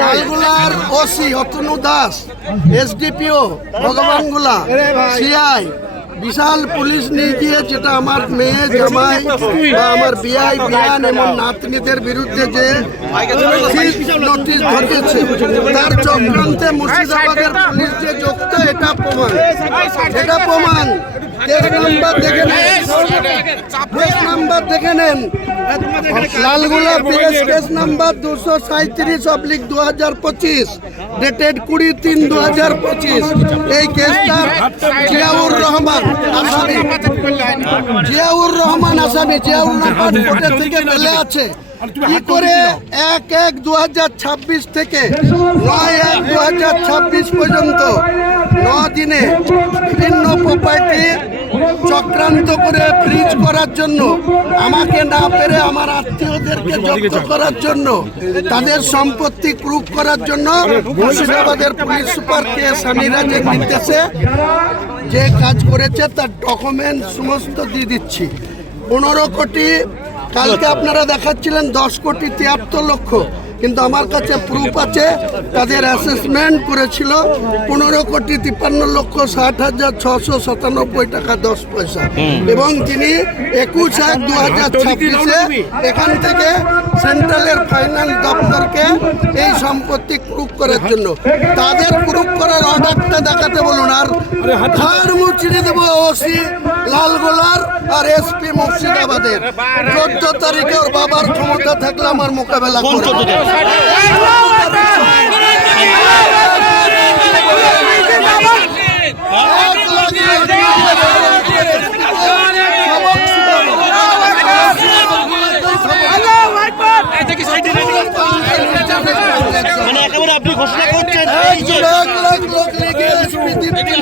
লালগোলার OC Atanu Das, SDPO Bhagwangola, CI Bishal police নিয়ে গিয়ে যেটা আমার মেয়ে জামাই বা আমার বিআই বিয়ান এবং নাতনিদের বিরুদ্ধে যে নোটিশ ধরেছে তার চক্রান্তে মুর্শিদাবাদের পুলিশ যে যুক্ত এটা প্রমাণ কেস নাম্বার দেখে নেন Lalgola PS case number 237/2025 dated 20/3/2025। এই কেসটা জিয়াউর রহমান আসামি, জিয়াউর রহমান কোর্টের থেকে বেলে আছে। কি করে 1/1/2026 থেকে 9/1/2026 পর্যন্ত 9 দিনে বিভিন্ন প্রপার্টি চক্রান্ত করে ফ্রিজ করার জন্য, আমাকে না পেরে আমার আত্মীয়দেরকে জব্দ করার জন্য, তাদের সম্পত্তি ক্রুক করার জন্য মুর্শিদাবাদের পুলিশ সুপার কে সামিরাজের নির্দেশে যে কাজ করেছে তার ডকুমেন্ট সমস্ত দিয়ে দিচ্ছি। 15 কোটি, কালকে আপনারা দেখাচ্ছিলেন 10,73,00,000, কিন্তু আমার কাছে প্রুফ আছে তাদের অ্যাসেসমেন্ট করেছিল 15,53,60,697 টাকা 10 পয়সা। এবং তিনি 21/1/2026 এখান থেকে সেন্ট্রালের ফাইন্যান্স দপ্তরকে এই সম্পত্তি ক্রুক করার জন্য, তাদের ক্রুক করার অর্ডারটা দেখাতে বলুন। আর ধার মুচড়ে দেবো ওসি লালগোলার আর এসপি মুর্শিদাবাদের। 14 তারিখে ওর বাবার ক্ষমতা থাকলে আমার মোকাবেলা করবে। মানে একেবারে আপনি ঘোষণা করছেন